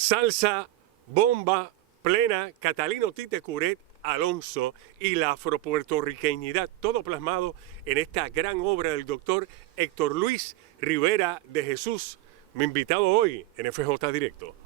Salsa, bomba, plena, Catalino Tite Curet Alonso y la afropuertorriqueñidad, todo plasmado en esta gran obra del doctor Héctor Luis Rivera de Jesús, mi invitado hoy en FJ Directo.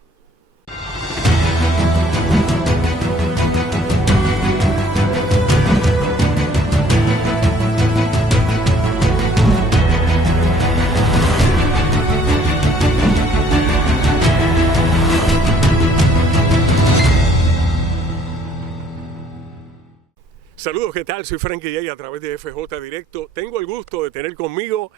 Saludos, ¿qué tal? Soy Frankie Jay a través de FJ Directo. Tengo el gusto de tener conmigo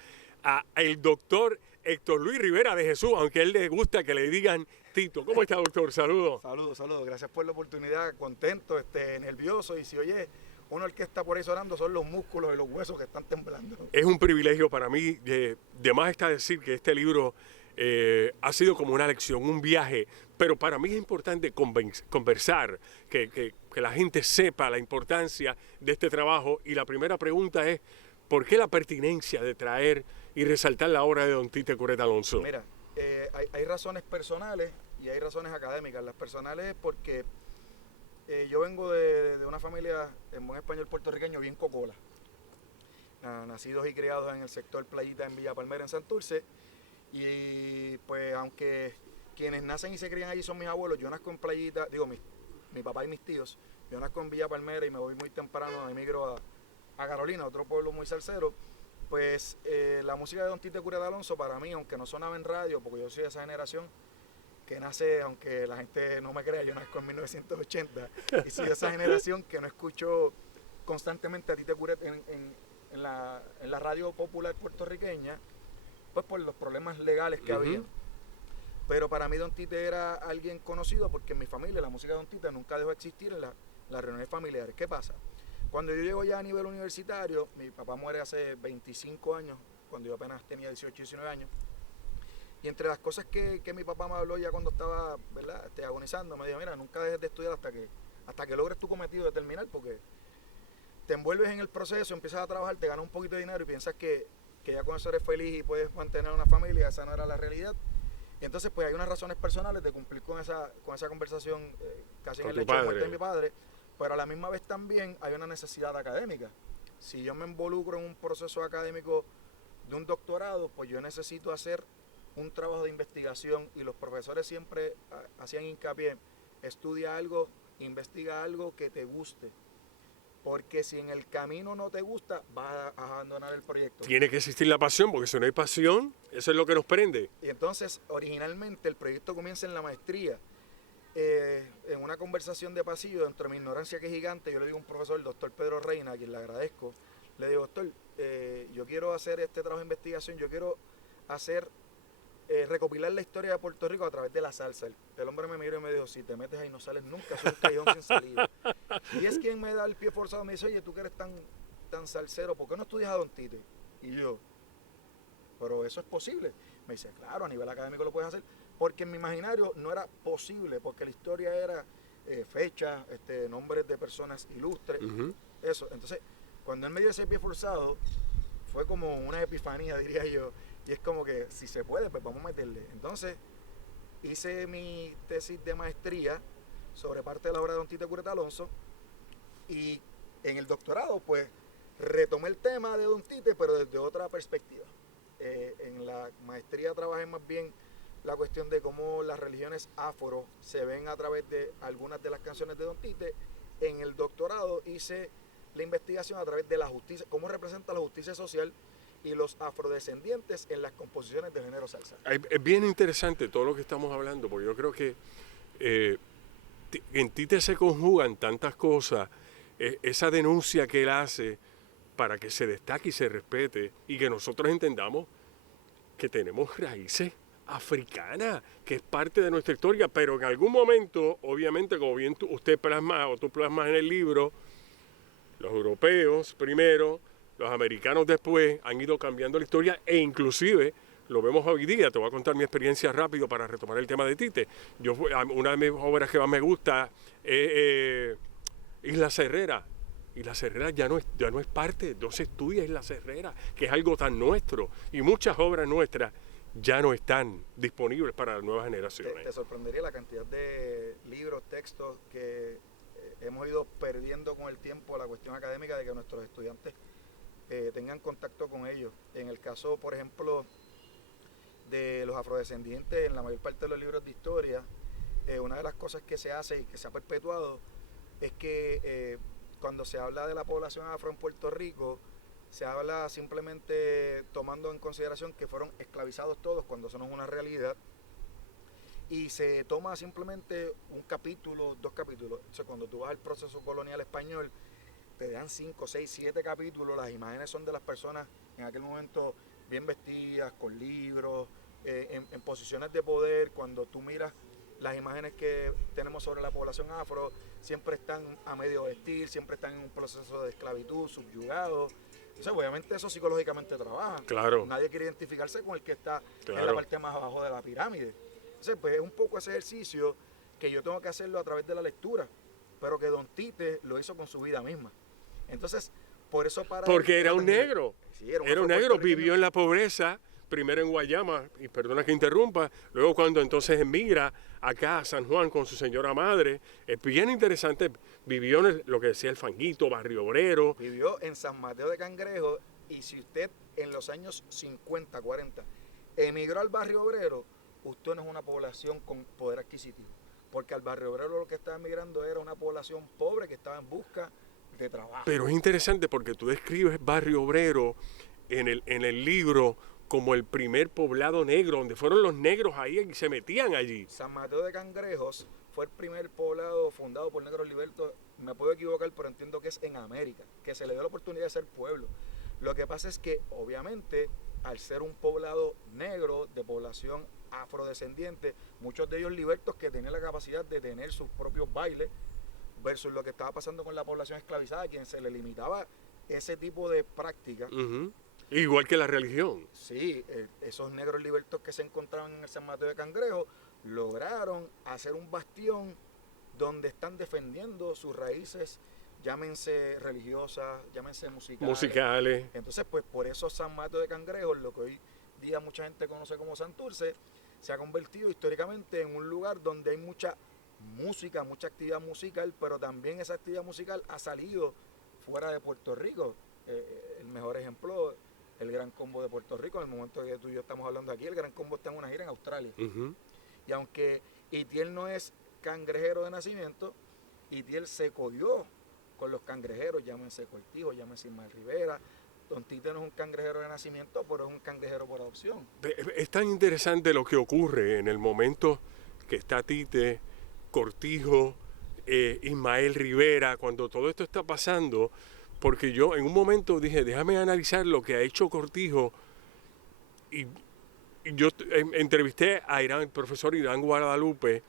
a el doctor Héctor Luis Rivera de Jesús, aunque a él le gusta que le digan Tito. ¿Cómo está, doctor? Saludos. Saludos. Gracias por la oportunidad. Contento, nervioso. Y si oye, uno el que está por ahí sonando son los músculos y los huesos que están temblando. Es un privilegio para mí. De más está decir que este libro ha sido como una lección, un viaje. Pero para mí es importante conversar, que la gente sepa la importancia de este trabajo. Y la primera pregunta es, ¿por qué la pertinencia de traer y resaltar la obra de don Tite Curet Alonso? Mira, hay razones personales y hay razones académicas. Las personales es porque yo vengo de una familia, en buen español puertorriqueño, bien cocola. Nacidos y criados en el sector Playita en Villa Palmera, en Santurce. Y pues aunque quienes nacen y se crían allí son mis abuelos, yo nazco en Playita, mi papá y mis tíos, yo nazco en Villa Palmera y me voy muy temprano, emigro a Carolina, otro pueblo muy salsero. Pues la música de don Tite Curet Alonso para mí, aunque no sonaba en radio, porque yo soy de esa generación que nace, aunque la gente no me crea, yo nazco en 1980 y soy de esa generación que no escucho constantemente a Tite Curet en la radio popular puertorriqueña, pues por los problemas legales que había. Pero para mí don Tite era alguien conocido porque en mi familia la música de don Tite nunca dejó de existir en las reuniones familiares. ¿Qué pasa? Cuando yo llego ya a nivel universitario, mi papá muere hace 25 años, cuando yo apenas tenía 18, 19 años. Y entre las cosas que mi papá me habló ya cuando estaba, ¿verdad?, agonizando, me dijo, mira, nunca dejes de estudiar hasta que logres tu cometido de terminar, porque te envuelves en el proceso, empiezas a trabajar, te ganas un poquito de dinero y piensas que ya con eso eres feliz y puedes mantener una familia. Esa no era la realidad. Y entonces pues hay unas razones personales de cumplir con esa conversación casi en el lecho de muerte de mi padre, pero a la misma vez también hay una necesidad académica. Si yo me involucro en un proceso académico de un doctorado, pues yo necesito hacer un trabajo de investigación y los profesores siempre hacían hincapié, estudia algo, investiga algo que te guste. Porque si en el camino no te gusta, vas a abandonar el proyecto. Tiene que existir la pasión, porque si no hay pasión, eso es lo que nos prende. Y entonces, originalmente, el proyecto comienza en la maestría. En una conversación de pasillo, dentro de mi ignorancia que es gigante, yo le digo a un profesor, el doctor Pedro Reina, a quien le agradezco, le digo, doctor, yo quiero hacer este trabajo de investigación, yo quiero recopilar la historia de Puerto Rico a través de la salsa. El hombre me miró y me dijo, si te metes ahí no sales nunca, es un callejón sin salida. Y es quien me da el pie forzado, me dice, oye, tú que eres tan salsero, ¿por qué no estudias a don Tite? Y yo, pero eso es posible. Me dice, claro, a nivel académico lo puedes hacer, porque en mi imaginario no era posible, porque la historia era fechas, nombres de personas ilustres, eso. Entonces, cuando él me dio ese pie forzado, fue como una epifanía, diría yo. Y es como que, si se puede, pues vamos a meterle. Entonces, hice mi tesis de maestría sobre parte de la obra de don Tite Curet Alonso. Y en el doctorado, pues, retomé el tema de don Tite, pero desde otra perspectiva. En la maestría trabajé más bien la cuestión de cómo las religiones afro se ven a través de algunas de las canciones de don Tite. En el doctorado hice la investigación a través de la justicia, cómo representa la justicia social y los afrodescendientes en las composiciones del género salsa. Es bien interesante todo lo que estamos hablando, porque yo creo que en Tite se conjugan tantas cosas, esa denuncia que él hace para que se destaque y se respete y que nosotros entendamos que tenemos raíces africanas, que es parte de nuestra historia, pero en algún momento, obviamente, como bien usted plasma o tú plasmas en el libro, los europeos primero, los americanos después han ido cambiando la historia e inclusive lo vemos hoy día. Te voy a contar mi experiencia rápido para retomar el tema de Tite. Una de mis obras que más me gusta es Isla Serrera. Isla Serrera ya no es parte, no se estudia Isla Serrera, que es algo tan nuestro. Y muchas obras nuestras ya no están disponibles para las nuevas Te generaciones. sorprendería la cantidad de libros, textos que hemos ido perdiendo con el tiempo, la cuestión académica de que nuestros estudiantes tengan contacto con ellos. En el caso, por ejemplo, de los afrodescendientes, en la mayor parte de los libros de historia, una de las cosas que se hace y que se ha perpetuado es que cuando se habla de la población afro en Puerto Rico, se habla simplemente tomando en consideración que fueron esclavizados todos, cuando eso no es una realidad, y se toma simplemente un capítulo, 2 capítulos. O sea, cuando tú vas al proceso colonial español, te dan 5, 6, 7 capítulos, las imágenes son de las personas en aquel momento bien vestidas, con libros, en posiciones de poder. Cuando tú miras las imágenes que tenemos sobre la población afro, siempre están a medio vestir, siempre están en un proceso de esclavitud, subyugados. Entonces, obviamente eso psicológicamente trabaja. Claro. Nadie quiere identificarse con el que está en la Claro. parte más abajo de la pirámide. Entonces, pues es un poco ese ejercicio que yo tengo que hacerlo a través de la lectura, pero que Don Tite lo hizo con su vida misma. Entonces, por eso para... Porque era un negro. Sí, Era un negro, afropuertorriqueño. vivió en la pobreza, primero en Guayama, y perdona que interrumpa, luego cuando entonces emigra acá a San Juan con su señora madre. Es bien interesante, vivió en lo que decía el Fanguito, Barrio Obrero. Vivió en San Mateo de Cangrejo, y si usted en los años 50, 40 emigró al Barrio Obrero, usted no es una población con poder adquisitivo, porque al Barrio Obrero lo que estaba emigrando era una población pobre que estaba en busca de trabajo. Pero es interesante porque tú describes Barrio Obrero en el libro como el primer poblado negro, donde fueron los negros ahí y se metían allí. San Mateo de Cangrejos fue el primer poblado fundado por negros libertos. Me puedo equivocar, pero entiendo que es en América, que se le dio la oportunidad de ser pueblo. Lo que pasa es que, obviamente, al ser un poblado negro de población afrodescendiente, muchos de ellos libertos que tenían la capacidad de tener sus propios bailes, versus lo que estaba pasando con la población esclavizada, a quien se le limitaba ese tipo de práctica. Ujú. Igual que la religión. Sí, esos negros libertos que se encontraban en el San Mateo de Cangrejo lograron hacer un bastión donde están defendiendo sus raíces, llámense religiosas, llámense Musicales. Entonces, pues por eso San Mateo de Cangrejo, lo que hoy día mucha gente conoce como Santurce, se ha convertido históricamente en un lugar donde hay mucha música, mucha actividad musical, pero también esa actividad musical ha salido fuera de Puerto Rico. El mejor ejemplo, el Gran Combo de Puerto Rico. En el momento que tú y yo estamos hablando aquí, el Gran Combo está en una gira en Australia. Ujú. Y aunque Itiel no es cangrejero de nacimiento, Itiel se codió con los cangrejeros, llámense Cortijo, llámense Ismael Rivera. Don Tite no es un cangrejero de nacimiento, pero es un cangrejero por adopción. Es tan interesante lo que ocurre en el momento que está Tite, Cortijo, Ismael Rivera, cuando todo esto está pasando, porque yo en un momento dije, déjame analizar lo que ha hecho Cortijo, y yo entrevisté a el profesor Irán Guadalupe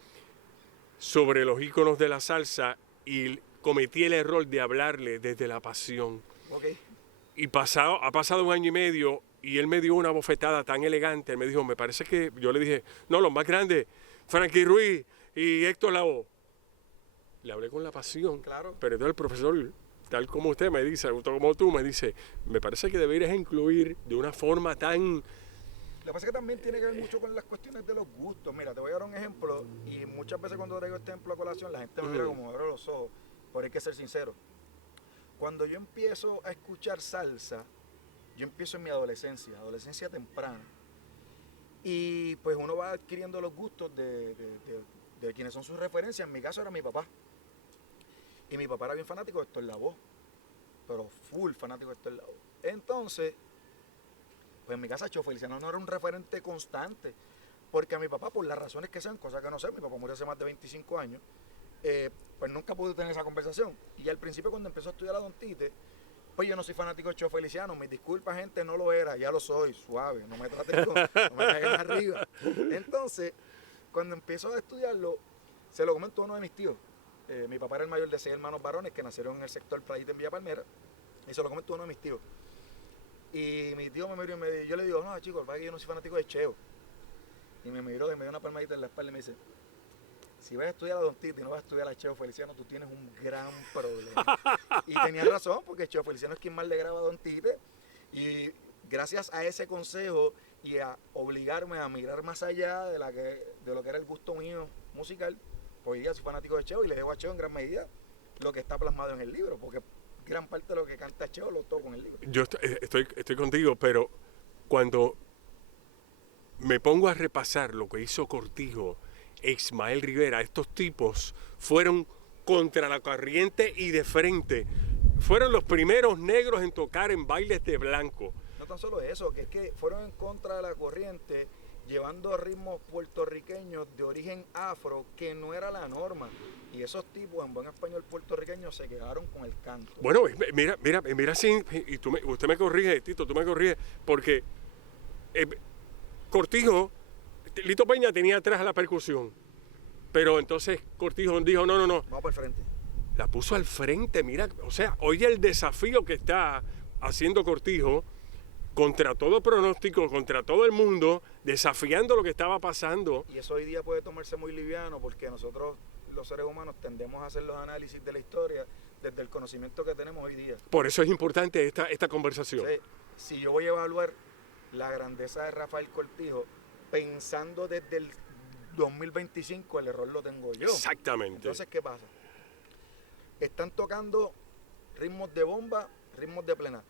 sobre los íconos de la salsa y cometí el error de hablarle desde la pasión. Okay. Y ha pasado un año y medio y él me dio una bofetada tan elegante. Él me dijo, me parece que, yo le dije, no, los más grandes, Frankie Ruiz y Héctor Lavoe. Le hablé con la pasión. Claro. Pero entonces el profesor, tal como usted me dice, como tú me dice, me parece que deberías incluir de una forma tan... Lo que pasa es que también tiene que ver mucho con las cuestiones de los gustos. Mira, te voy a dar un ejemplo, y muchas veces cuando traigo este ejemplo a colación, la gente me mira como abre los ojos, pero hay que ser sincero. Cuando yo empiezo a escuchar salsa, yo empiezo en mi adolescencia temprana, y pues uno va adquiriendo los gustos de quienes son sus referencias. En mi caso era mi papá, y mi papá era bien fanático de Héctor Lavoe, pero full fanático de Héctor Lavoe. Entonces, pues en mi casa Cheo Feliciano no era un referente constante, porque a mi papá, por las razones que sean, cosas que no sé, mi papá murió hace más de 25 años, pues nunca pude tener esa conversación. Y al principio, cuando empezó a estudiar a Don Tite, pues yo no soy fanático de Cheo Feliciano, mis disculpas, gente, no lo era, ya lo soy, suave, no me traten no me caigan arriba. Entonces, cuando empiezo a estudiarlo, se lo comento a uno de mis tíos. Mi papá era el mayor de 6 hermanos varones que nacieron en el sector Playita en Villa Palmera, y se lo comento a uno de mis tíos. Y mi tío me miró y yo le digo, no, chicos, yo no soy fanático de Cheo. Y me miró y me dio una palmadita en la espalda y me dice, si vas a estudiar a Don Tite y no vas a estudiar a Cheo Feliciano, tú tienes un gran problema. Y tenía razón, porque Cheo Feliciano es quien más le graba a Don Tite. Y gracias a ese consejo y a obligarme a mirar más allá de lo que era el gusto mío musical. Hoy día soy fanático de Cheo y le debo a Cheo en gran medida lo que está plasmado en el libro, porque gran parte de lo que canta Cheo lo toco en el libro. Yo estoy contigo, pero cuando me pongo a repasar lo que hizo Cortijo, Ismael Rivera, estos tipos fueron contra la corriente y de frente. Fueron los primeros negros en tocar en bailes de blanco. No tan solo eso, que es que fueron en contra de la corriente, llevando ritmos puertorriqueños de origen afro, que no era la norma. Y esos tipos, en buen español puertorriqueño, se quedaron con el canto. Bueno, mira, sí, y usted me corrige, Tito, tú me corriges, porque Cortijo, Lito Peña tenía atrás la percusión, pero entonces Cortijo dijo, no. Vamos para el frente. La puso al frente, mira, o sea, oye el desafío que está haciendo Cortijo contra todo pronóstico, contra todo el mundo, desafiando lo que estaba pasando. Y eso hoy día puede tomarse muy liviano porque nosotros, los seres humanos, tendemos a hacer los análisis de la historia desde el conocimiento que tenemos hoy día. Por eso es importante esta conversación. O sea, si yo voy a evaluar la grandeza de Rafael Cortijo, pensando desde el 2025, el error lo tengo yo. Exactamente. Entonces, ¿qué pasa? Están tocando ritmos de bomba, ritmos de plena.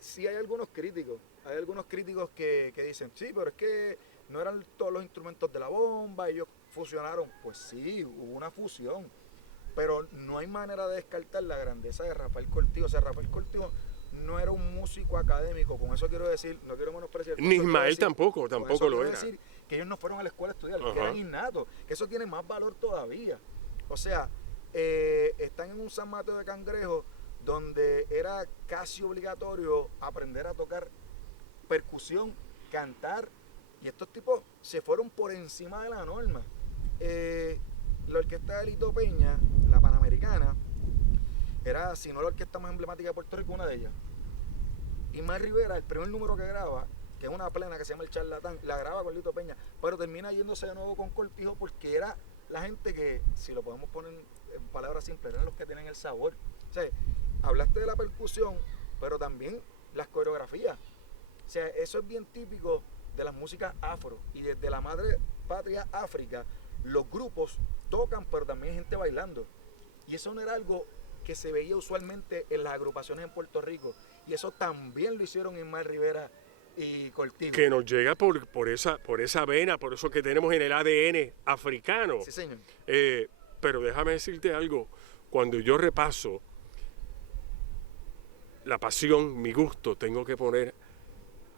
Sí hay algunos críticos que dicen, sí, pero es que no eran todos los instrumentos de la bomba, ellos fusionaron. Pues sí, hubo una fusión, pero no hay manera de descartar la grandeza de Rafael Cortijo. O sea, Rafael Cortijo no era un músico académico, con eso quiero decir, no quiero menospreciar. Ni Ismael tampoco lo era. Decir que ellos no fueron a la escuela a estudiar, que eran innatos, que eso tiene más valor todavía. O sea, están en un San Mateo de Cangrejo donde era casi obligatorio aprender a tocar percusión, cantar, y estos tipos se fueron por encima de la norma. La orquesta de Lito Peña, la Panamericana, era, si no la orquesta más emblemática de Puerto Rico, una de ellas. Ismael Rivera, el primer número que graba, que es una plena que se llama El Charlatán, la graba con Lito Peña, pero termina yéndose de nuevo con Cortijo porque era la gente que, si lo podemos poner en palabras simples, eran los que tienen el sabor. O sea, hablaste de la percusión, pero también las coreografías. O sea, eso es bien típico de las músicas afro. Y desde la madre patria África, los grupos tocan, pero también hay gente bailando. Y eso no era algo que se veía usualmente en las agrupaciones en Puerto Rico. Y eso también lo hicieron Ismael Rivera y Cortijo. Que nos llega por esa vena, por eso que tenemos en el ADN africano. Sí, señor. Pero déjame decirte algo. Cuando yo repaso la pasión, mi gusto, tengo que poner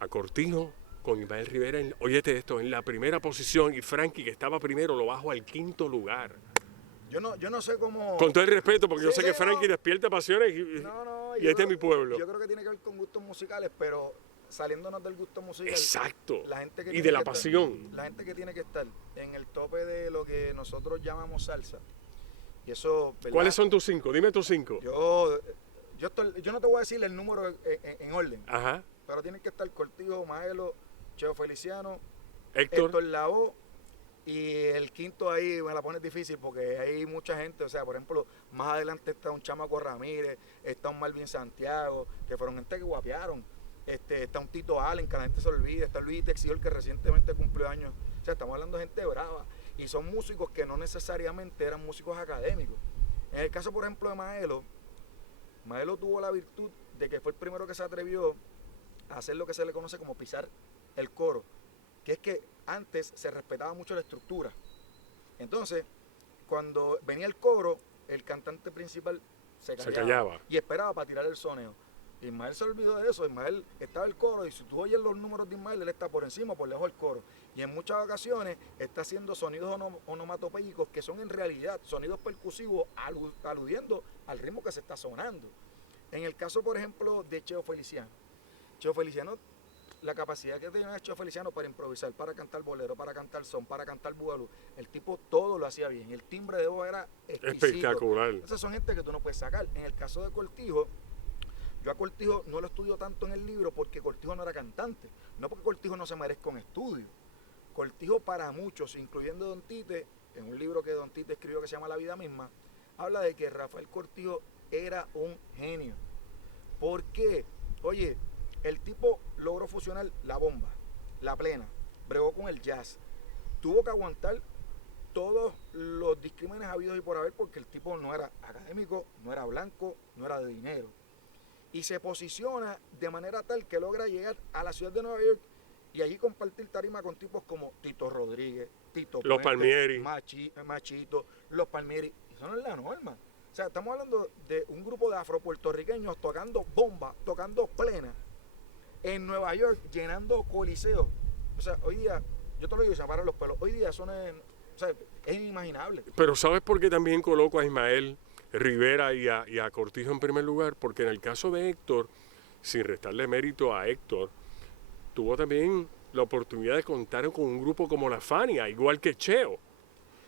a Cortijo con Ismael Rivera, óyete esto, en la primera posición, y Frankie, que estaba primero, lo bajo al 5º lugar. Yo no sé cómo... Con todo el respeto, porque yo sé que Frankie despierta pasiones y este es mi pueblo. Yo creo que tiene que ver con gustos musicales, pero saliéndonos del gusto musical... Exacto, la gente que y de la pasión. La gente que tiene que estar en el tope de lo que nosotros llamamos salsa, y eso... ¿verdad? ¿Cuáles son tus 5? Dime tus 5. Yo no te voy a decir el número en orden. Ajá. Pero tienen que estar Cortijo, Maelo, Cheo Feliciano, Héctor Lavoe, y el quinto ahí me la pones difícil porque hay mucha gente. O sea, por ejemplo, más adelante está un Chamaco Ramírez, está un Malvin Santiago, que fueron gente que guapearon. Está un Tito Allen, que la gente se olvida, está Luis Texiol, que recientemente cumplió años. O sea, estamos hablando de gente brava. Y son músicos que no necesariamente eran músicos académicos. En el caso, por ejemplo, de Maelo tuvo la virtud de que fue el primero que se atrevió a hacer lo que se le conoce como pisar el coro, que es que antes se respetaba mucho la estructura. Entonces, cuando venía el coro, el cantante principal se callaba y esperaba para tirar el soneo. Ismael se olvidó de eso. Ismael estaba el coro, y si tú oyes los números de Ismael, él está por encima o por lejos del coro. Y en muchas ocasiones está haciendo sonidos onomatopéicos que son en realidad sonidos percusivos aludiendo al ritmo que se está sonando. En el caso, por ejemplo, de Cheo Feliciano, la capacidad que tenía Cheo Feliciano para improvisar, para cantar bolero, para cantar son, para cantar bugalú, el tipo todo lo hacía bien. El timbre de voz era exquisito. Espectacular. Esas son gente que tú no puedes sacar. En el caso de Cortijo, yo a Cortijo no lo estudio tanto en el libro porque Cortijo no era cantante. No porque Cortijo no se merezca un estudio. Cortijo, para muchos, incluyendo Don Tite, en un libro que Don Tite escribió que se llama La vida misma, habla de que Rafael Cortijo era un genio. ¿Por qué? Oye, el tipo logró fusionar la bomba, la plena, bregó con el jazz, tuvo que aguantar todos los discrímenes habidos y por haber porque el tipo no era académico, no era blanco, no era de dinero. Y se posiciona de manera tal que logra llegar a la ciudad de Nueva York y allí compartir tarima con tipos como Tito Rodríguez, Tito Los Puente, Palmieri. Machito, Los Palmieri. Eso no es la norma. O sea, estamos hablando de un grupo de afropuertorriqueños tocando bomba, tocando plena en Nueva York, llenando coliseos. O sea, hoy día, yo te lo digo, se me paran los pelos. Hoy día eso no es, o sea, es inimaginable. Pero ¿sabes por qué también coloco a Ismael Rivera y a Cortijo en primer lugar? Porque en el caso de Héctor, sin restarle mérito a Héctor, tuvo también la oportunidad de contar con un grupo como La Fania, igual que Cheo.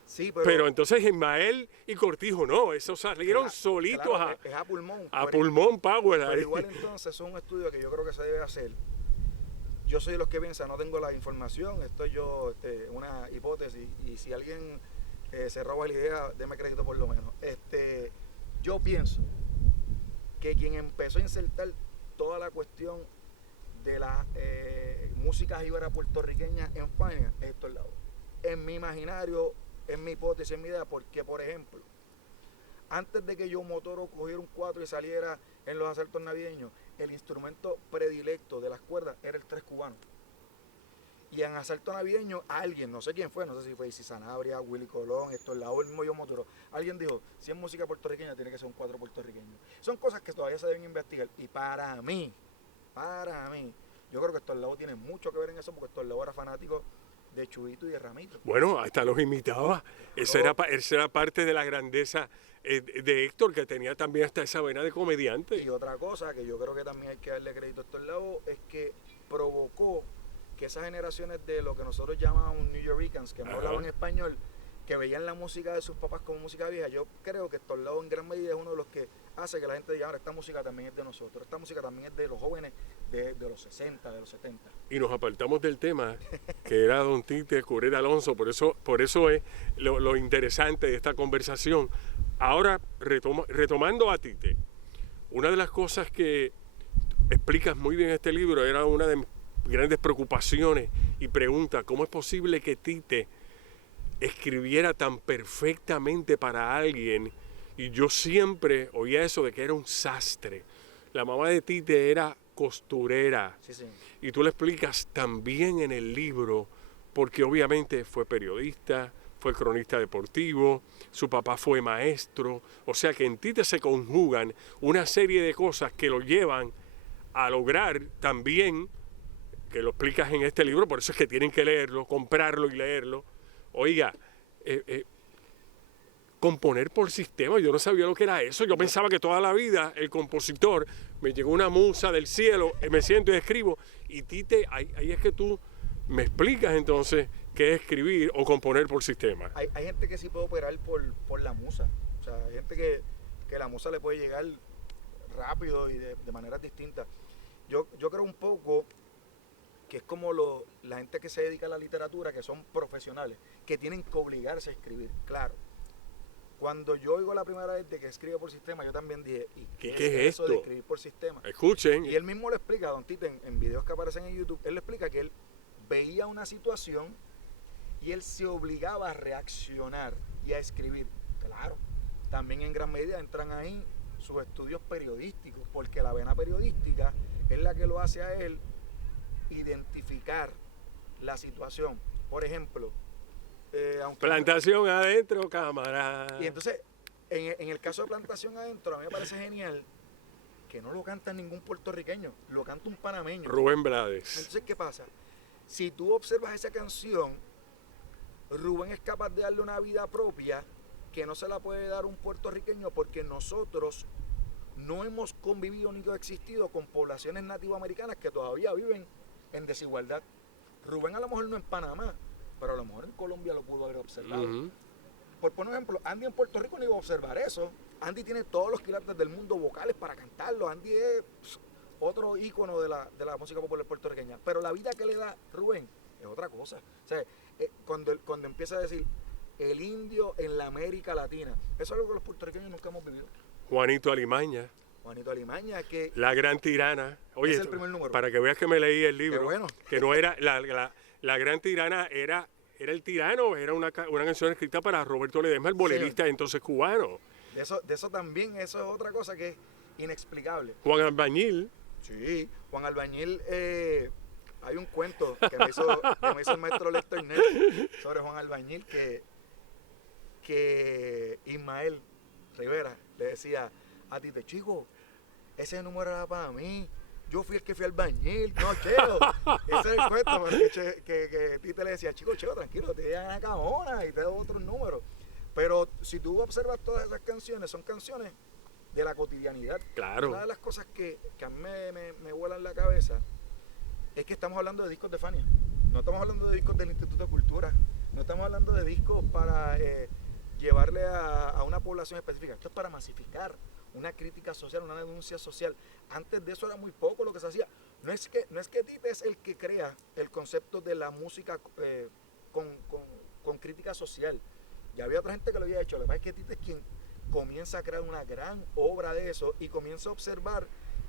Sí, Pero entonces Ismael y Cortijo no, esos salieron solitos claro, es a pulmón. a pulmón power. Pero Ahí. igual entonces es un estudio que yo creo que se debe hacer. Yo soy de los que piensan, no tengo la información, esto es una hipótesis y si alguien se roba la idea, deme crédito por lo menos. Yo pienso que quien empezó a insertar toda la cuestión de la música jíbara puertorriqueña en Fania es Héctor Lavoe. En mi imaginario, en mi hipótesis, en mi idea, porque por ejemplo, antes de que Joe Motoro cogiera un 4 y saliera en los asaltos navideños, el instrumento predilecto de las cuerdas era el 3 cubano. Y en asalto navideño, alguien, no sé quién fue, no sé si fue Isis Sanabria, Willy Colón, Héctor Lavoe, el mismo Joe Motoro, alguien dijo, si es música puertorriqueña, tiene que ser un 4 puertorriqueño. Son cosas que todavía se deben investigar. Y para mí, yo creo que Héctor Lavoe tiene mucho que ver en eso, porque Héctor Lavoe era fanático de Chubito y de Ramito. Bueno, hasta los imitaba. Esa era parte de la grandeza de Héctor, que tenía también hasta esa vena de comediante. Y otra cosa que yo creo que también hay que darle crédito a Héctor Lavoe es que provocó que esas generaciones de lo que nosotros llamamos New Yorkers, que no hablaban español, que veían la música de sus papás como música vieja, yo creo que Héctor Lavoe en gran medida es uno de los que hace que la gente diga, ahora esta música también es de nosotros, esta música también es de los jóvenes de los 60, de los 70. Y nos apartamos del tema, que era Don Tite Curel Alonso, por eso es lo interesante de esta conversación. Ahora, retomando a Tite, una de las cosas que explicas muy bien en este libro era una de mis grandes preocupaciones y preguntas, ¿cómo es posible que Tite escribiera tan perfectamente para alguien? Y yo siempre oía eso de que era un sastre. La mamá de Tite era costurera. Sí. Y tú le explicas también en el libro, porque obviamente fue periodista, fue cronista deportivo, su papá fue maestro, o sea que en Tite se conjugan una serie de cosas que lo llevan a lograr también, que lo explicas en este libro, por eso es que tienen que leerlo, comprarlo y leerlo. Oiga, componer por sistema, yo no sabía lo que era eso, yo pensaba que toda la vida el compositor, me llegó una musa del cielo, me siento y escribo, y Tite, ahí es que tú me explicas entonces qué es escribir o componer por sistema. Hay gente que sí puede operar por la musa, o sea, hay gente que la musa le puede llegar rápido y de maneras distintas. Yo creo un poco que es como la gente que se dedica a la literatura, que son profesionales, que tienen que obligarse a escribir, claro. Cuando yo oigo la primera vez de que escribe por sistema, yo también dije, ¿y qué es eso de escribir por sistema? Escuchen. Y él mismo lo explica, Don Tito, en videos que aparecen en YouTube, él le explica que él veía una situación y él se obligaba a reaccionar y a escribir. Claro, también en gran medida entran ahí sus estudios periodísticos, porque la vena periodística es la que lo hace a él identificar la situación. Por ejemplo, Plantación Adentro, cámara. Y entonces, en el caso de Plantación Adentro, a mí me parece genial que no lo canta ningún puertorriqueño, lo canta un panameño. Rubén Blades. Entonces, ¿qué pasa? Si tú observas esa canción, Rubén es capaz de darle una vida propia que no se la puede dar un puertorriqueño, porque nosotros no hemos convivido ni coexistido con poblaciones nativoamericanas que todavía viven en desigualdad. Rubén a lo mejor no en Panamá, pero a lo mejor en Colombia lo pudo haber observado. Por ejemplo, Andy en Puerto Rico no iba a observar eso. Andy tiene todos los quilates del mundo vocales para cantarlo. Andy es otro ícono de la música popular puertorriqueña. Pero la vida que le da Rubén es otra cosa. O sea, cuando empieza a decir el indio en la América Latina, eso es algo que los puertorriqueños nunca hemos vivido. Juanito Alimaña. Juanito Alimaña, que La Gran Tirana. Oye, es el primer número. para que veas que me leí el libro, Qué bueno. que no era, la Gran Tirana era el tirano, era una canción escrita para Roberto Ledesma, el bolerista entonces cubano. De eso también, eso es otra cosa que es inexplicable. Juan Albañil. Sí, Juan Albañil, hay un cuento que me hizo el maestro Lector Ness sobre Juan Albañil que Ismael Rivera le decía a Tite, chico, ese número era para mí, yo fui el que fui albañil, no, Cheo. Ese es el cuento, que Tite le decía, chico, Cheo, tranquilo, te dan a Cajona y te doy otros números. Pero si tú observas todas esas canciones, son canciones de la cotidianidad. Claro. Una de las cosas que a mí me vuelan la cabeza es que estamos hablando de discos de Fania. No estamos hablando de discos del Instituto de Cultura. No estamos hablando de discos para llevarle a una población específica. Esto es para masificar una crítica social, una denuncia social. Antes de eso era muy poco lo que se hacía. No es que Tite es el que crea el concepto de la música con crítica social. Ya había otra gente que lo había hecho. Lo que pasa es que Tite es quien comienza a crear una gran obra de eso y comienza a observar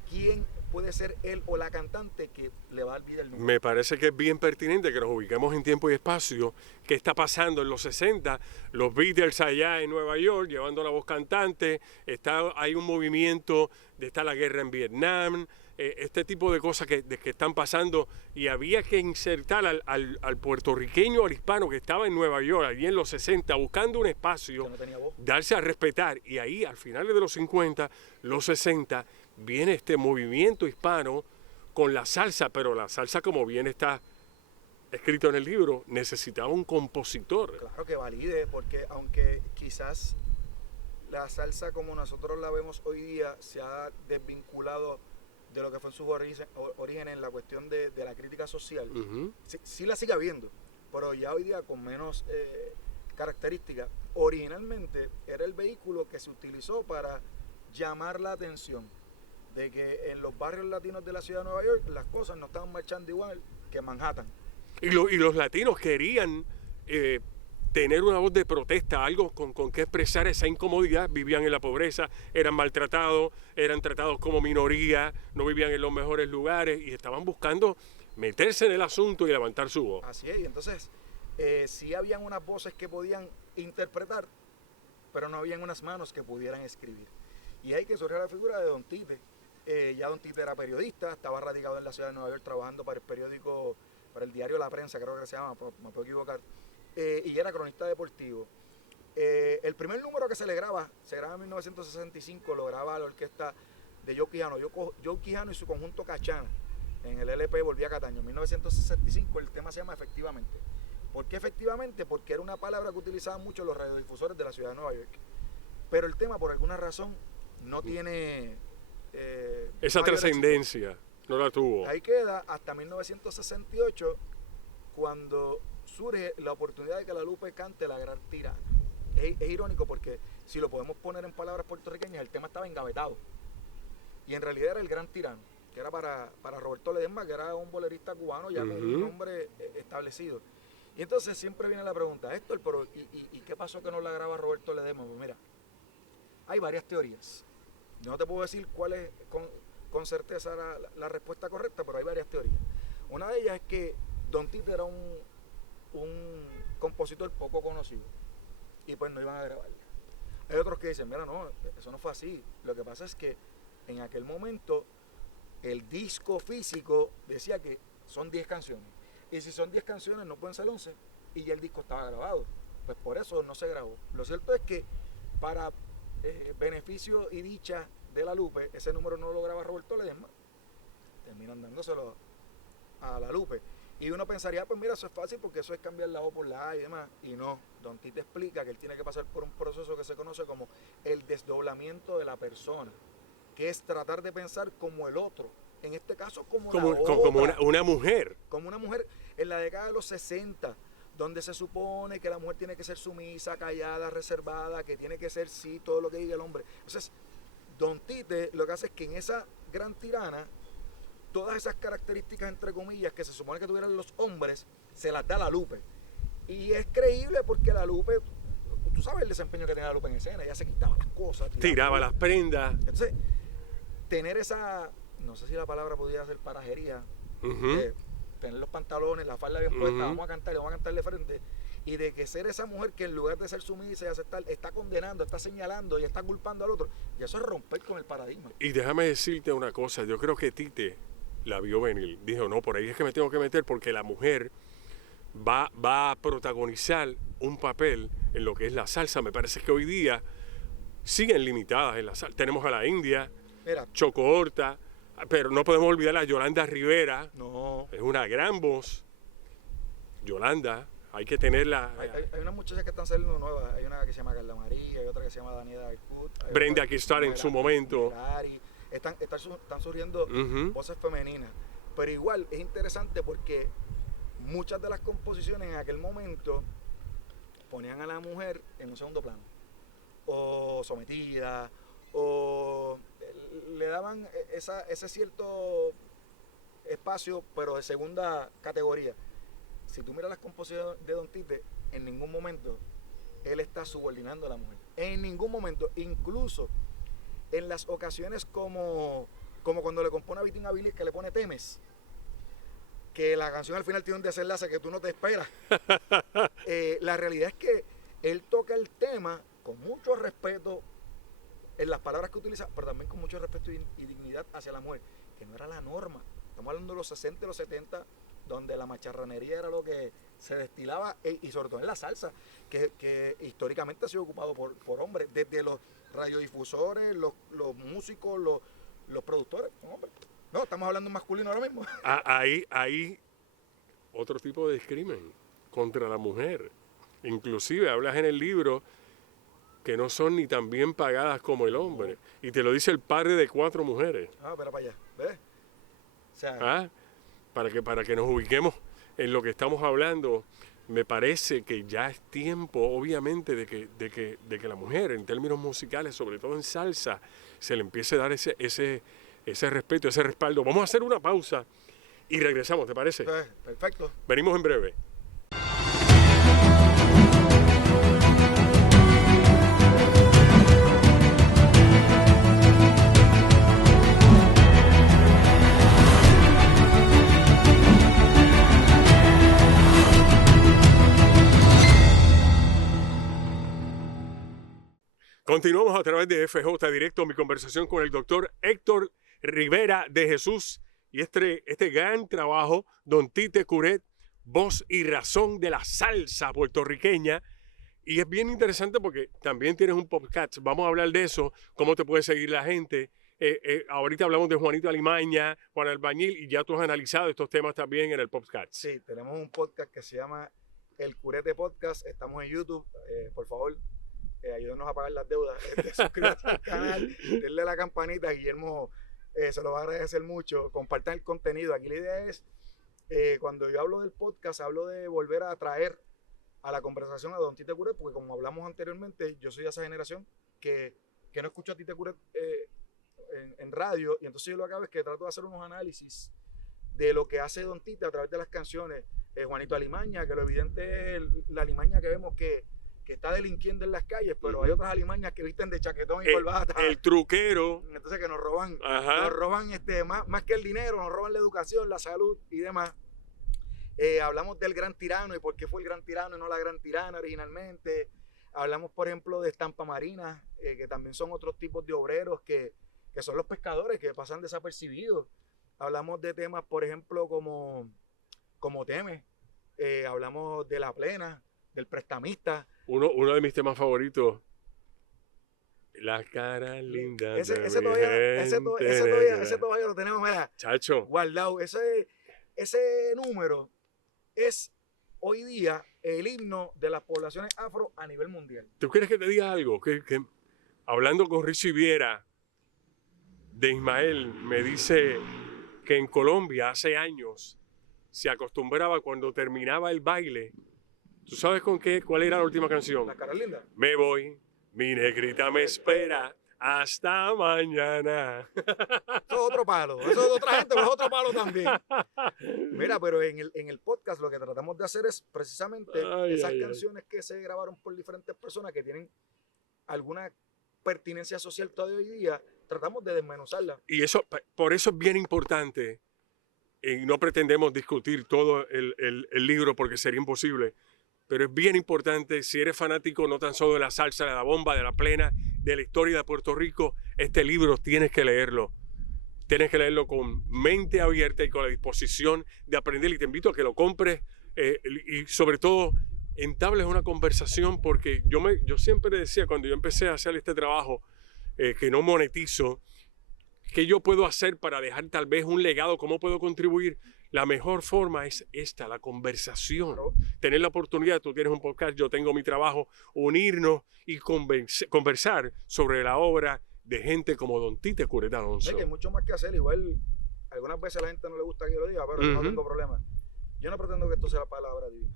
quién puede ser él o la cantante que le va a dar vida al número. Me parece que es bien pertinente que nos ubiquemos en tiempo y espacio. ¿Qué está pasando en los 60? Los Beatles allá en Nueva York llevando la voz cantante. Hay un movimiento está la guerra en Vietnam. Este tipo de cosas que están pasando, y había que insertar al puertorriqueño, al hispano que estaba en Nueva York, allí en los 60, buscando un espacio, Que no tenía voz. darse a respetar. Y ahí, al final de los 50, los 60, viene este movimiento hispano con la salsa, pero la salsa, como bien está escrito en el libro, necesitaba un compositor. Claro que valide, porque aunque quizás la salsa como nosotros la vemos hoy día se ha desvinculado de lo que fue en sus orígenes en la cuestión de la crítica social, sí la sigue habiendo, pero ya hoy día con menos características. Originalmente era el vehículo que se utilizó para llamar la atención de que en los barrios latinos de la ciudad de Nueva York las cosas no estaban marchando igual que en Manhattan. Y los latinos querían tener una voz de protesta, algo con que expresar esa incomodidad. Vivían en la pobreza, eran maltratados, eran tratados como minoría, no vivían en los mejores lugares y estaban buscando meterse en el asunto y levantar su voz. Así es, y entonces sí habían unas voces que podían interpretar, pero no habían unas manos que pudieran escribir. Y ahí que surgió la figura de Don Tite. Ya Don Tite era periodista, estaba radicado en la ciudad de Nueva York trabajando para el periódico, para el diario La Prensa, creo que se llama, me puedo equivocar, y era cronista deportivo. El primer número que se graba en 1965, lo graba la orquesta de Joe Quijano. Joe Quijano y su conjunto Cachana, en el LP Volvía a Cataño. En 1965 el tema se llama Efectivamente. ¿Por qué efectivamente? Porque era una palabra que utilizaban mucho los radiodifusores de la ciudad de Nueva York. Pero el tema, por alguna razón, no tiene esa trascendencia no la tuvo. Ahí queda hasta 1968, cuando surge la oportunidad de que la Lupe cante La Gran Tirana. Es irónico porque si lo podemos poner en palabras puertorriqueñas, el tema estaba engavetado. Y en realidad era El Gran Tirano, que era para Roberto Ledesma, que era un bolerista cubano ya con un nombre establecido. Y entonces siempre viene la pregunta, Héctor, pero ¿y qué pasó que no la graba Roberto Ledesma? Pues mira, hay varias teorías. Yo no te puedo decir cuál es con certeza la respuesta correcta, pero hay varias teorías. Una de ellas es que Don Tite era un compositor poco conocido y pues no iban a grabarla. Hay otros que dicen, mira, no, eso no fue así. Lo que pasa es que en aquel momento el disco físico decía que son 10 canciones. Y si son 10 canciones no pueden ser 11 y ya el disco estaba grabado. Pues por eso no se grabó. Lo cierto es que para beneficio y dicha de la Lupe, ese número no lo graba Roberto Ledesma, terminan dándoselo a la Lupe. Y uno pensaría, pues mira, eso es fácil porque eso es cambiar la O por la A y demás. Y no, Don Tite explica que él tiene que pasar por un proceso que se conoce como el desdoblamiento de la persona, que es tratar de pensar como el otro, en este caso como una mujer. Como una mujer en la década de los 60, donde se supone que la mujer tiene que ser sumisa, callada, reservada, que tiene que ser sí todo lo que diga el hombre. Entonces, Don Tite lo que hace es que en esa Gran Tirana, todas esas características, entre comillas, que se supone que tuvieran los hombres, se las da la Lupe. Y es creíble porque la Lupe, tú sabes el desempeño que tenía la Lupe en escena, ella se quitaba las cosas. Tiraba las prendas. Entonces, tener esa, no sé si la palabra podría ser parajería, Ujú. tener los pantalones, la falda bien puesta, Ujú. vamos a cantar de frente, y de que ser esa mujer que en lugar de ser sumisa y aceptar, está condenando, está señalando y está culpando al otro, y eso es romper con el paradigma. Y déjame decirte una cosa, yo creo que Tite la vio venir. Dijo, no, por ahí es que me tengo que meter porque la mujer va a protagonizar un papel en lo que es la salsa. Me parece que hoy día siguen limitadas en la salsa. Tenemos a la India, Mira, Choco Horta, pero no podemos olvidar a Yolanda Rivera. no, Es una gran voz. Yolanda, hay que tenerla. hay unas muchachas que están saliendo nuevas, hay una que se llama Carla María, hay otra que se llama Daniela Alcut, hay Brenda otra- Cristal en su momento. Merari. Están surgiendo Ujú. voces femeninas, pero igual es interesante porque muchas de las composiciones en aquel momento ponían a la mujer en un segundo plano, o sometida, o le daban ese cierto espacio, pero de segunda categoría. Si tú miras las composiciones de Don Tite, en ningún momento él está subordinando a la mujer. En ningún momento, incluso en las ocasiones como cuando le compone a Vitín Aviles que le pone Temes, que la canción al final tiene un desenlace que tú no te esperas. La realidad es que él toca el tema con mucho respeto en las palabras que utiliza, pero también con mucho respeto y dignidad hacia la mujer, que no era la norma. Estamos hablando de los 60 y los 70, donde la macharranería era lo que se destilaba, y sobre todo en la salsa, que históricamente ha sido ocupado por hombres, desde los radiodifusores, los músicos, los productores, son hombres. No, estamos hablando masculino ahora mismo. Hay otro tipo de discrimen contra la mujer. Inclusive hablas en el libro que no son ni tan bien pagadas como el hombre. Y te lo dice el padre de 4 mujeres. Espera para allá, ¿ves? O sea, ¿Ah? Para que nos ubiquemos en lo que estamos hablando, me parece que ya es tiempo, obviamente, de que la mujer, en términos musicales, sobre todo en salsa, se le empiece a dar ese respeto, ese respaldo. Vamos a hacer una pausa y regresamos, ¿te parece? perfecto. Venimos en breve. Continuamos a través de FJ Directo, mi conversación con el doctor Héctor Rivera de Jesús y este gran trabajo, Don Tite Curet, voz y razón de la salsa puertorriqueña. Y es bien interesante porque también tienes un podcast, vamos a hablar de eso, cómo te puede seguir la gente. Ahorita hablamos de Juanito Alimaña, Juan Albañil, y ya tú has analizado estos temas también en el podcast. Sí, tenemos un podcast que se llama El Curete Podcast, estamos en YouTube, por favor, ayúdenos a pagar las deudas, suscríbanse al canal, denle a la campanita, Guillermo se lo va a agradecer mucho, compartan el contenido. Aquí la idea es, cuando yo hablo del podcast, hablo de volver a traer a la conversación a Don Tite Curet, porque como hablamos anteriormente, yo soy de esa generación que no escucho a Tite Curet en radio, y entonces yo lo que hago es que trato de hacer unos análisis de lo que hace Don Tite a través de las canciones. Juanito Alimaña, que lo evidente es la Alimaña que vemos que está delinquiendo en las calles, pero hay otras alimañas que visten de chaquetón y corbata. El truquero. Entonces que nos roban, Ajá. más que el dinero, nos roban la educación, la salud y demás. Hablamos del gran tirano y por qué fue el gran tirano y no la gran tirana originalmente. Hablamos, por ejemplo, de estampa marina, que también son otros tipos de obreros que son los pescadores que pasan desapercibidos. Hablamos de temas, por ejemplo, como Temes. Hablamos de la plena, del prestamista. Uno de mis temas favoritos, la cara linda. Ese todavía lo tenemos, mira, Chacho. guardado. Ese número es hoy día el himno de las poblaciones afro a nivel mundial. ¿Tú quieres que te diga algo? Que hablando con Richie Viera de Ismael, me dice que en Colombia hace años se acostumbraba cuando terminaba el baile. ¿Tú sabes cuál era la última canción? La cara linda. Me voy, mi negrita me espera, hasta mañana. Eso es otro palo. Eso es de otra gente, pero es otro palo también. Mira, pero en el podcast lo que tratamos de hacer es precisamente esas canciones que se grabaron por diferentes personas que tienen alguna pertinencia social todavía hoy día, tratamos de desmenuzarla. Y eso, por eso es bien importante, y no pretendemos discutir todo el libro porque sería imposible, pero es bien importante, si eres fanático no tan solo de la salsa, de la bomba, de la plena, de la historia de Puerto Rico, este libro tienes que leerlo. Tienes que leerlo con mente abierta y con la disposición de aprender. Y te invito a que lo compres y sobre todo entables una conversación, porque yo siempre decía cuando yo empecé a hacer este trabajo que no monetizo, ¿qué yo puedo hacer para dejar tal vez un legado? ¿Cómo puedo contribuir? La mejor forma es esta, la conversación. Claro. Tener la oportunidad, tú tienes un podcast, yo tengo mi trabajo, unirnos y conversar sobre la obra de gente como Don Tite Curet Alonso. Sí, que hay mucho más que hacer. Igual, algunas veces a la gente no le gusta que yo lo diga, pero yo no tengo problema. Yo no pretendo que esto sea la palabra divina.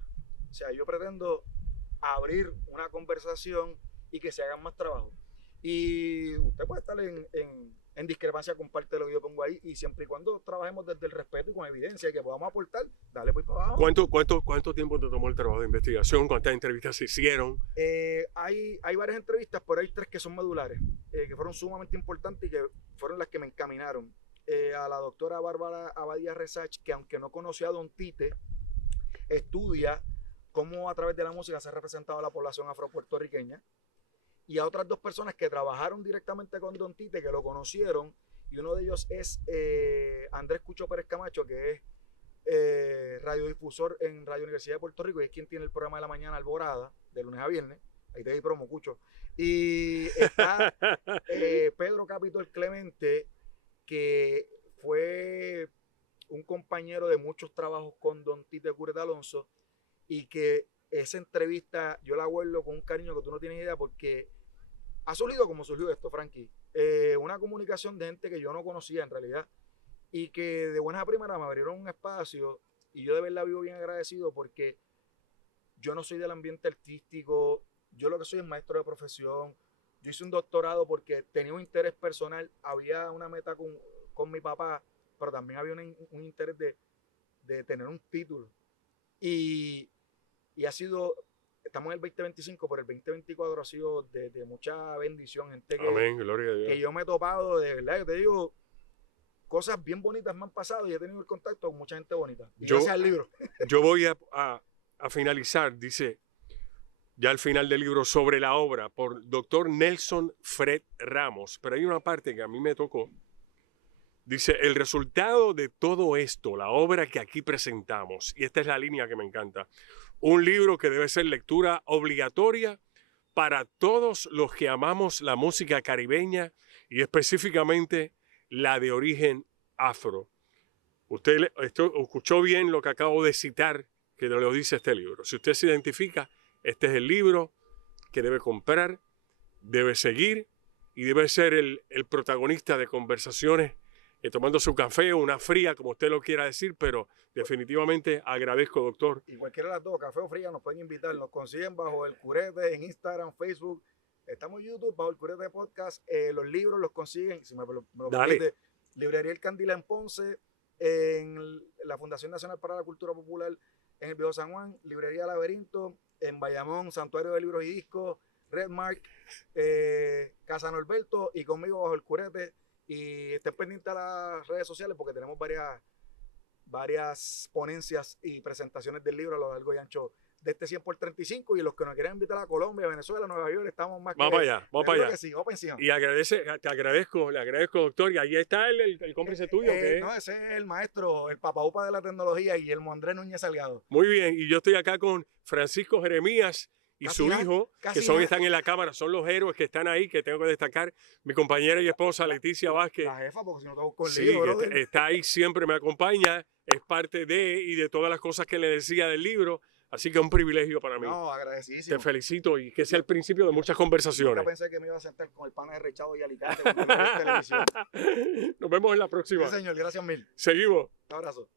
O sea, yo pretendo abrir una conversación y que se hagan más trabajo. Y usted puede estar en discrepancia con parte de lo que yo pongo ahí, y siempre y cuando trabajemos desde el respeto y con evidencia y que podamos aportar, dale pues para abajo. ¿Cuánto tiempo te tomó el trabajo de investigación? ¿Cuántas entrevistas se hicieron? Hay varias entrevistas, pero hay 3 que son medulares, que fueron sumamente importantes y que fueron las que me encaminaron. A la doctora Bárbara Abadía Resach, que aunque no conoció a Don Tite, estudia cómo a través de la música se ha representado a la población afropuertorriqueña, y a otras 2 personas que trabajaron directamente con Don Tite, que lo conocieron, y uno de ellos es Andrés Cucho Pérez Camacho, que es radiodifusor en Radio Universidad de Puerto Rico, y es quien tiene el programa de la mañana Alborada, de lunes a viernes. Ahí te di promo, Cucho. Y está Pedro Capitol Clemente, que fue un compañero de muchos trabajos con Don Tite Curet Alonso, y que esa entrevista yo la guardo con un cariño que tú no tienes idea, porque ha surgido como surgió esto, Frankie. Una comunicación de gente que yo no conocía en realidad, y que de buenas a primeras me abrieron un espacio, y yo de verdad vivo bien agradecido, porque yo no soy del ambiente artístico, yo lo que soy es maestro de profesión. Yo hice un doctorado porque tenía un interés personal, había una meta con mi papá, pero también había un interés de tener un título. Y ha sido, estamos en el 2025, pero el 2024 ha sido de mucha bendición. Gente Amén, gloria a Dios. que yo me he topado, de verdad, yo te digo, cosas bien bonitas me han pasado y he tenido el contacto con mucha gente bonita. Y gracias al libro. Yo voy a finalizar, dice, ya al final del libro, sobre la obra, por Dr. Nelson Fred Ramos. Pero hay una parte que a mí me tocó. Dice, el resultado de todo esto, la obra que aquí presentamos, y esta es la línea que me encanta, un libro que debe ser lectura obligatoria para todos los que amamos la música caribeña y específicamente la de origen afro. Usted escuchó bien lo que acabo de citar, que lo dice este libro. Si usted se identifica, este es el libro que debe comprar, debe seguir y debe ser el protagonista de conversaciones, tomando su café o una fría, como usted lo quiera decir, pero definitivamente agradezco, doctor. Y cualquiera de las 2, café o fría, nos pueden invitar. Nos consiguen bajo El Curete en Instagram, Facebook. Estamos en YouTube bajo El Curete Podcast. Los libros los consiguen, si me lo permite, Librería El Candila en Ponce, en la Fundación Nacional para la Cultura Popular en el Viejo San Juan, Librería Laberinto, en Bayamón, Santuario de Libros y Discos, Redmark, Casa Norberto, y conmigo bajo El Curete. Y estén pendientes a las redes sociales porque tenemos varias ponencias y presentaciones del libro a lo largo y ancho de este 100 por 35. Y los que nos quieran invitar a Colombia, Venezuela, Nueva York, estamos más vamos para allá, vamos para allá. Que sí, vamos encima. Y le agradezco, doctor. Y ahí está el cómplice tuyo. No, ese es el maestro, el papaupa de la tecnología, Guillermo Andrés Núñez Salgado. Muy bien, y yo estoy acá con Francisco Jeremías y su hijo, que están en la cámara, son los héroes que están ahí, que tengo que destacar. Mi compañera y esposa, Leticia Vázquez. La jefa, porque si no te busco el sí, lío, que está ahí, siempre me acompaña, es parte de todas las cosas que le decía del libro. Así que es un privilegio para mí. No, agradecidísimo. Te felicito y que sea el principio de muchas conversaciones. Nunca pensé que me iba a sentar con el pana de Rechado y Alicante cuando televisión. Nos vemos en la próxima. Sí, señor, gracias mil. Seguimos. Un abrazo.